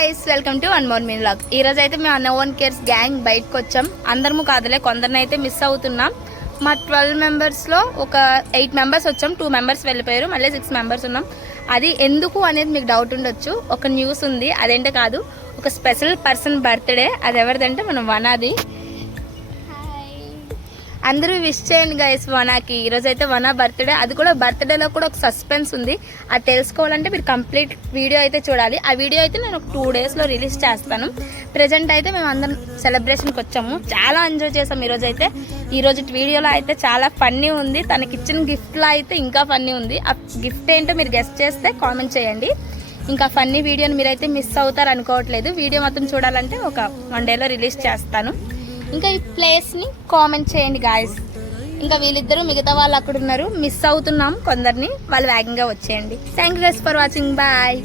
Guys welcome to one more mean vlog. ఈ రోజు అయితే మేము నో వన్ కేర్స్ గ్యాంగ్ బయటకు వచ్చాం. అందరము కాదులే, కొందరిని అయితే మిస్ అవుతున్నాం. మా 12 మెంబర్స్లో ఒక 8 మెంబర్స్ వచ్చాం, 2 మెంబర్స్ వెళ్ళిపోయారు, మళ్ళీ 6 మెంబర్స్ ఉన్నాం. అది ఎందుకు అనేది మీకు డౌట్ ఉండొచ్చు. ఒక న్యూస్ ఉంది, అదేంటో కాదు, ఒక స్పెషల్ పర్సన్ బర్త్డే. అది ఎవరిదంటే మనం వనాది. అందరూ విష్ చేయండి గైస్ వనాకి. ఈరోజు అయితే వనా బర్త్డే. అది కూడా బర్త్డేలో కూడా ఒక సస్పెన్స్ ఉంది. అది తెలుసుకోవాలంటే మీరు కంప్లీట్ వీడియో అయితే చూడాలి. ఆ వీడియో అయితే నేను ఒక 2 డేస్లో రిలీజ్ చేస్తాను. ప్రజెంట్ అయితే మేము అందరం సెలబ్రేషన్కి వచ్చాము. చాలా ఎంజాయ్ చేసాం ఈరోజు అయితే. ఈరోజు వీడియోలో అయితే చాలా ఫన్నీ ఉంది. తనకి ఇచ్చిన గిఫ్ట్లో అయితే ఇంకా ఫన్నీ ఉంది. ఆ గిఫ్ట్ ఏంటో మీరు గెస్ట్ చేస్తే కామెంట్ చేయండి. ఇంకా ఫన్నీ వీడియోని మీరైతే మిస్ అవుతారు అనుకోవట్లేదు. వీడియో మొత్తం చూడాలంటే ఒక 1 డేలో రిలీజ్ చేస్తాను. ఇంకా ఈ ప్లేస్ని కామెంట్ చేయండి గాయస్. ఇంకా వీళ్ళిద్దరూ మిగతా వాళ్ళు అక్కడ ఉన్నారు, మిస్ అవుతున్నాం కొందరిని. వాళ్ళు వేగంగా వచ్చేయండి. Thank you guys for watching. Bye.